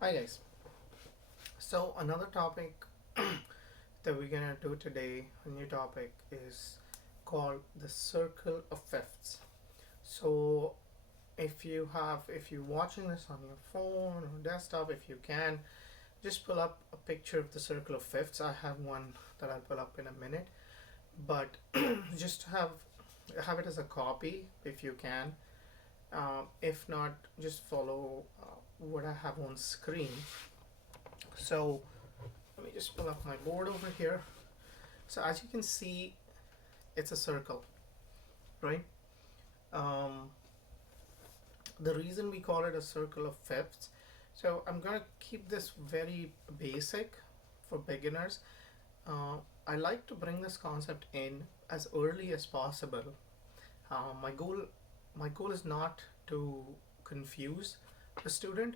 Hi guys. So another topic that we're gonna do today, a new topic, is called the circle of fifths. So if you're watching this on your phone or desktop, if you can, just pull up a picture of the circle of fifths. I have one that I'll pull up in a minute, but just have it as a copy if you can. If not, just follow what I have on screen. So let me just pull up my board over here. So as you can see, it's a circle, right? Um, the reason we call it a circle of fifths. So I'm gonna keep this very basic for beginners. Uh, I like to bring this concept in as early as possible. Uh, my goal, my goal is not to confuse the student,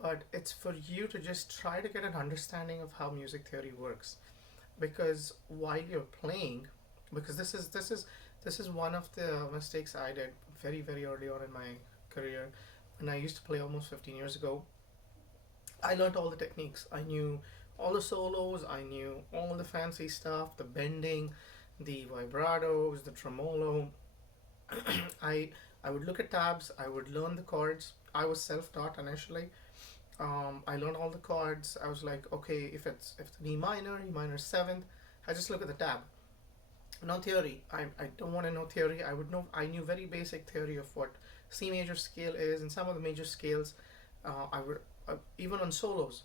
but it's for you to just try to get an understanding of how music theory works. Because while you're playing, because this is one of the mistakes I did very early on in my career when I used to play almost 15 years ago. I learned all the techniques. I knew all the solos, I knew all the fancy stuff, the bending, the vibratos, the tremolo. I I would look at tabs, I would learn the chords. I was self-taught initially. I learned all the chords. I was like, okay, if it's an E minor seventh, I just look at the tab. No theory. I don't want to know theory. I knew very basic theory of what C major scale is and some of the major scales. I would even on solos.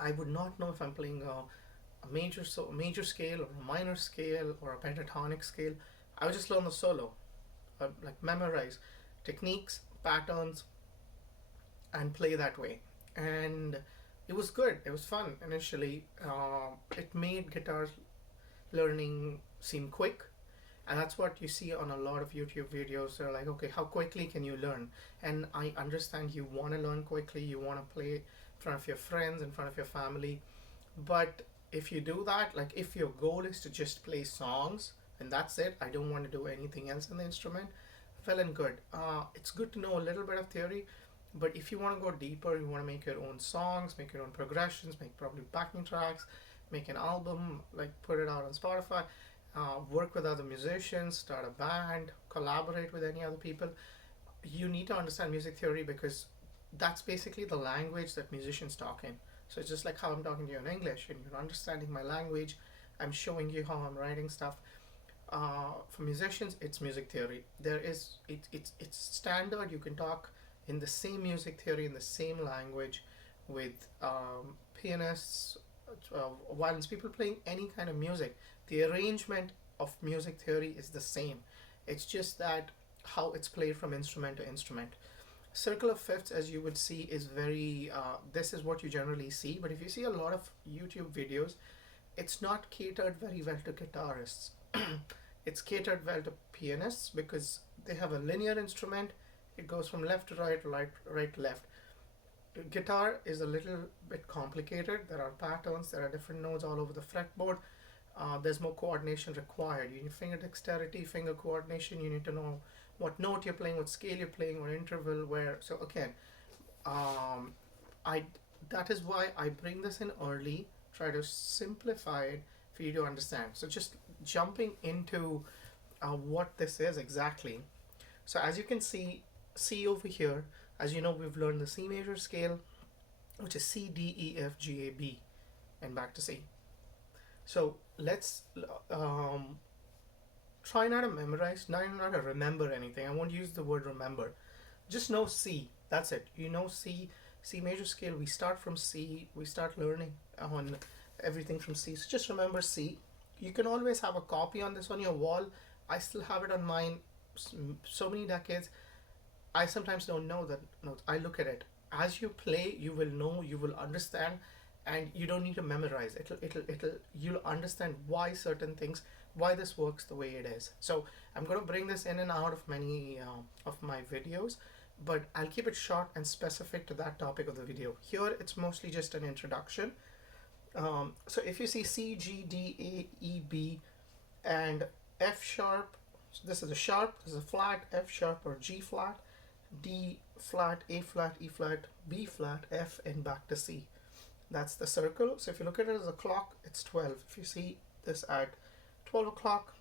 I would not know if I'm playing a major scale or a minor scale or a pentatonic scale. I would just learn the solo, like memorize techniques, patterns, and play that way. And it was good. It was fun initially. It made guitar learning seem quick, and that's what you see on a lot of YouTube videos. They're like, okay, how quickly can you learn? And I understand you want to learn quickly, you want to play in front of your friends, in front of your family, but if you do that, like if your goal is to just play songs and that's it, I don't want to do anything else in the instrument, well and good. It's good to know a little bit of theory, but if you want to go deeper, you want to make your own songs, make your own progressions, make probably backing tracks, make an album, like put it out on Spotify, work with other musicians, start a band, collaborate with any other people. You need to understand music theory because that's basically the language that musicians talk in. So it's just like how I'm talking to you in English and you're understanding my language. I'm showing you how I'm writing stuff. For musicians, it's music theory. It's standard. You can talk in the same music theory in the same language with pianists, violins, people playing any kind of music. The arrangement of music theory is the same. It's just that how it's played from instrument to instrument. Circle of fifths, as you would see, is very. This is what you generally see, but if you see a lot of YouTube videos, it's not catered very well to guitarists. It's catered well to pianists because they have a linear instrument. It goes from left to right, right to left. Guitar is a little bit complicated. There are patterns, there are different notes all over the fretboard. There's more coordination required. You need finger dexterity, finger coordination. You need to know what note you're playing, what scale you're playing, what interval, where. So again, um, I that is why I bring this in early. Try to simplify it for you to understand. So just jumping into what this is exactly. So as you can see over here, as you know, we've learned the C major scale, which is C, D, E, F, G, A, B, and back to C. So let's try not to memorize, not to remember anything. I won't use the word remember. Just know C. That's it. You know C, C major scale. We start from C. We start learning on everything from C. So just remember C. You can always have a copy on this on your wall. I still have it on mine. So many decades. I sometimes don't know that notes. I look at it. As you play, you will know, you will understand, and you don't need to memorize. You'll understand why certain things, why this works the way it is. So I'm going to bring this in and out of many of my videos, but I'll keep it short and specific to that topic of the video. Here, it's mostly just an introduction. So if you see C, G, D, A, E, B, and F sharp, so this is a sharp, this is a flat, F sharp or G flat, D flat, A flat, E flat, B flat, F, and back to C. That's the circle. So if you look at it as a clock, it's 12. If you see this at 12 o'clock,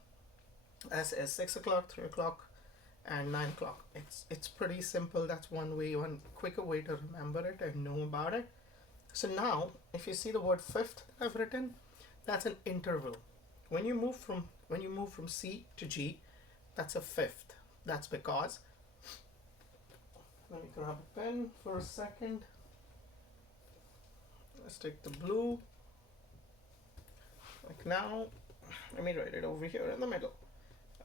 as 6 o'clock, 3 o'clock, and 9 o'clock. It's pretty simple. That's one way, one quicker way to remember it and know about it. So now, if you see the word fifth that I've written, that's an interval. When you move from C to G, that's a fifth. That's because, let me grab a pen for a second. Let's take the blue. Like now, let me write it over here in the middle.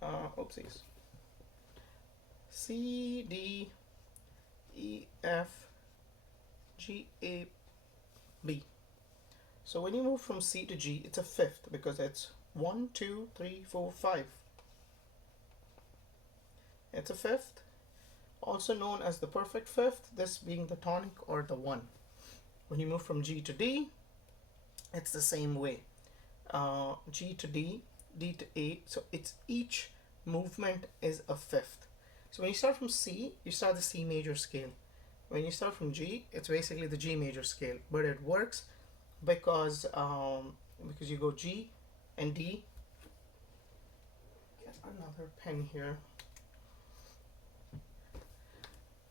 Oopsies. C, D, E, F, G, A, B. So when you move from C to G, it's a fifth because it's 1, 2, 3, 4, 5. It's a fifth, also known as the perfect fifth, this being the tonic or the 1. When you move from G to D, it's the same way. G to D, D to A, so it's each movement is a fifth. So when you start from C, you start the C major scale. When you start from G, it's basically the G major scale, but it works because you go G and D. Get another pen here.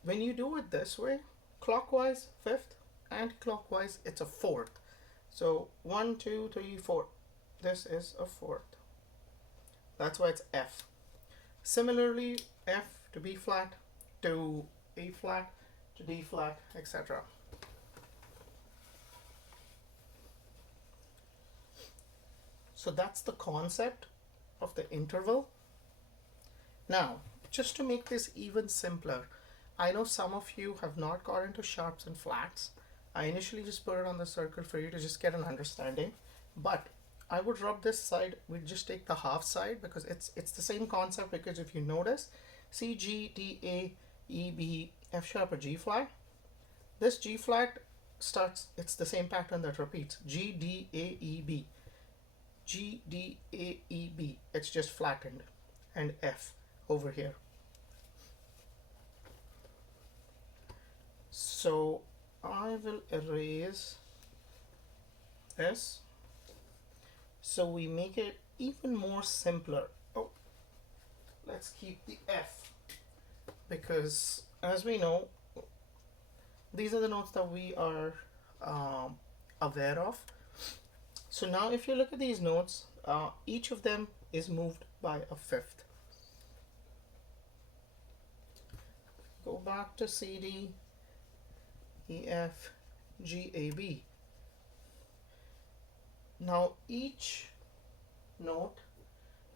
When you do it this way, clockwise fifth, anti-clockwise it's a fourth. So 1, 2, 3, 4. This is a fourth. That's why it's F. Similarly, F to B flat to A flat to D flat, etc. So that's the concept of the interval. Now, just to make this even simpler, I know some of you have not got into sharps and flats. I initially just put it on the circle for you to just get an understanding, but I would rub this side. We'd just take the half side because it's the same concept. Because if you notice, C, G, D, A, E, B, F sharp or G flat. This G flat starts. It's the same pattern that repeats. G, D, A, E, B. G, D, A, E, B. It's just flattened, and F over here. So I will erase this. So we make it even more simpler. Oh, let's keep the F because as we know, these are the notes that we are aware of. So now if you look at these notes, each of them is moved by a fifth. Go back to C, D, E, F, G, A, B. Now each note,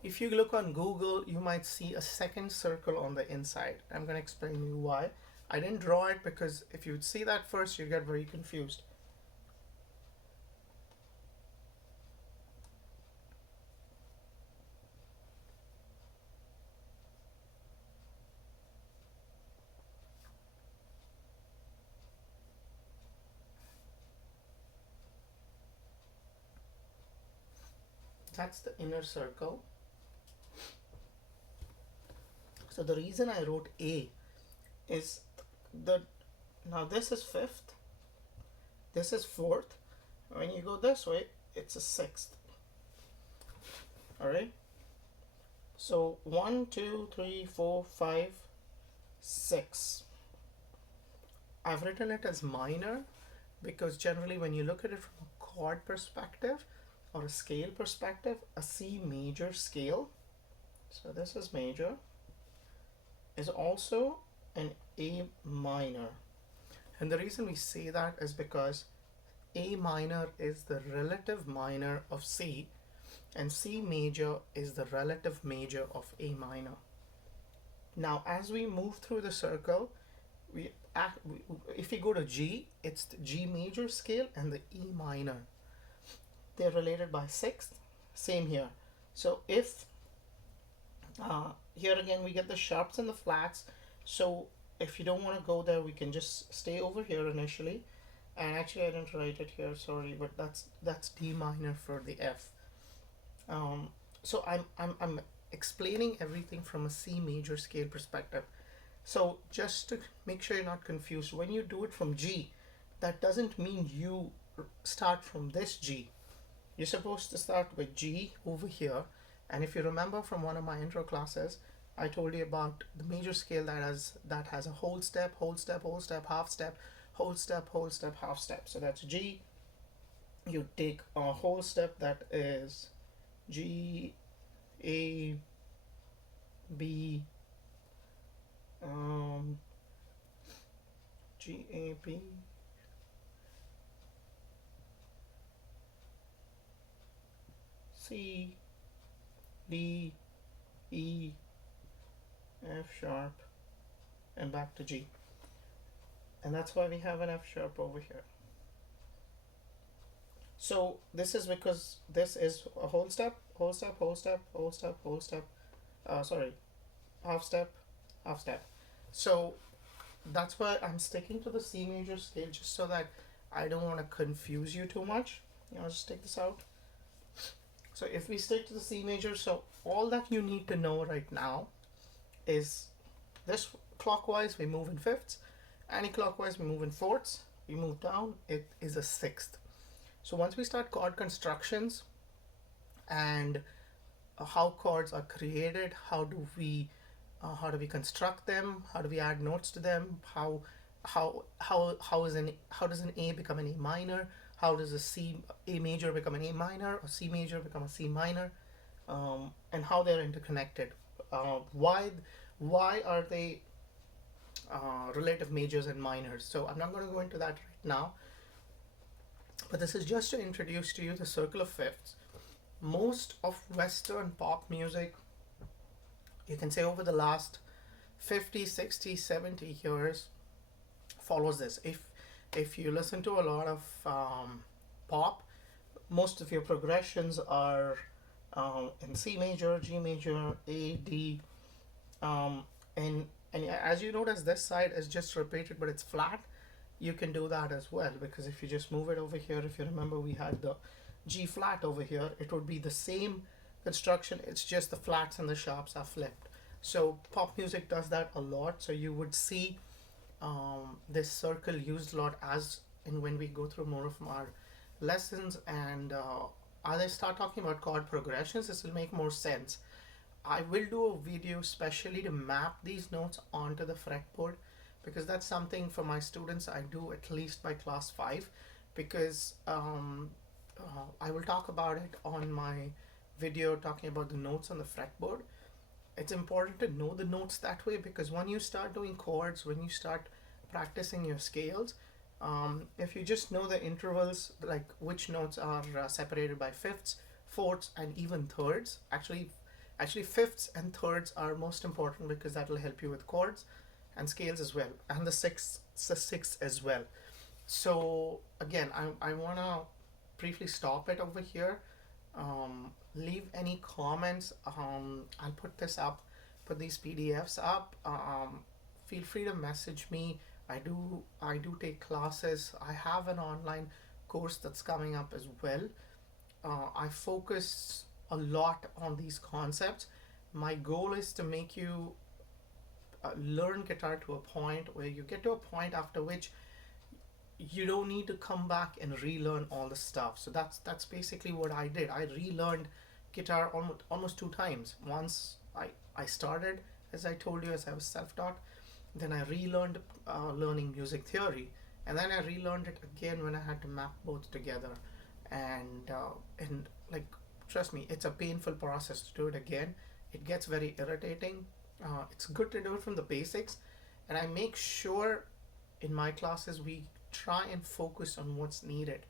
if you look on Google, you might see a second circle on the inside. I'm going to explain you why. I didn't draw it because if you would see that first, you get very confused. That's the inner circle. So the reason I wrote A is now this is fifth, this is fourth. When you go this way, it's a sixth. Alright? So 1, 2, 3, 4, 5, 6. I've written it as minor because generally when you look at it from a chord perspective or a scale perspective, a C major scale, so this is major, is also an A minor. And the reason we say that is because A minor is the relative minor of C and C major is the relative major of A minor. Now as we move through the circle, if you go to G, it's the G major scale and the E minor. They're related by sixth. Same here. So if here again we get the sharps and the flats. So if you don't want to go there, we can just stay over here initially. And actually I didn't write it here, sorry, but that's D minor for the F. So I'm explaining everything from a C major scale perspective. So just to make sure you're not confused, when you do it from G, that doesn't mean you start from this G. You're supposed to start with G over here. And if you remember from one of my intro classes, I told you about the major scale that has a whole step, whole step, whole step, half step, whole step, whole step, half step. So that's G. You take a whole step that is G, A, B, um, G, A, B, C, D, E, F sharp, and back to G. And that's why we have an F sharp over here. So this is because this is a whole step, whole step, whole step, whole step, whole step. Sorry, half step, half step. So that's why I'm sticking to the C major scale, just so that I don't want to confuse you too much. I'll just take this out. So if we stick to the C major, so all that you need to know right now is this: clockwise we move in fifths, anti-clockwise we move in fourths, we move down, it is a sixth. So once we start chord constructions and how chords are created, how do we construct them, how do we add notes to them, how does an A become an A minor, how does A major become an A minor, or C major become a C minor, and how they're interconnected. Why are they relative majors and minors? So I'm not going to go into that right now, but this is just to introduce to you the circle of fifths. Most of Western pop music, you can say over the last 50, 60, 70 years, follows this. If you listen to a lot of pop, most of your progressions are in C major, G major, A, D, um, and as you notice, this side is just repeated, but it's flat. You can do that as well, because if you just move it over here, if you remember, we had the G flat over here, it would be the same construction, it's just the flats and the sharps are flipped. So pop music does that a lot. So you would see this circle used a lot as in when we go through more of our lessons, and as I start talking about chord progressions, this will make more sense. I will do a video specially to map these notes onto the fretboard, because that's something for my students I do at least by class 5, because I will talk about it on my video talking about the notes on the fretboard. It's important to know the notes that way, because when you start doing chords, when you start practicing your scales, if you just know the intervals, like which notes are separated by fifths, fourths, and even thirds. Actually, fifths and thirds are most important, because that will help you with chords and scales as well, and the sixth as well. So again, I wanna briefly stop it over here. Leave any comments. I'll put this up, put these PDFs up. Feel free to message me. I do take classes. I have an online course that's coming up as well. I focus a lot on these concepts. My goal is to make you learn guitar to a point where you get to a point after which you don't need to come back and relearn all the stuff. So that's basically what I did. I relearned guitar almost 2 times. Once I started, as I told you, as I was self-taught. Then I relearned learning music theory, and then I relearned it again when I had to map both together. And like, trust me, it's a painful process to do it again. It gets very irritating. It's good to do it from the basics, and I make sure in my classes we try and focus on what's needed.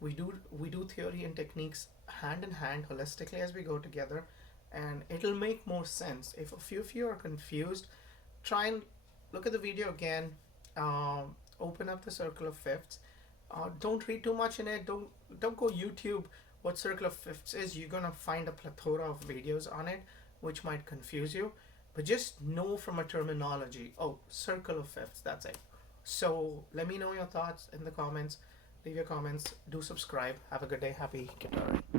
We do theory and techniques hand in hand holistically as we go together, and it'll make more sense. If a few of you are confused, try and look at the video again. Open up the circle of fifths. Don't read too much in it. Don't go YouTube what circle of fifths is. You're gonna find a plethora of videos on it, which might confuse you. But just know from a terminology. Oh, circle of fifths. That's it. So let me know your thoughts in the comments. Leave your comments. Do subscribe. Have a good day. Happy guitar.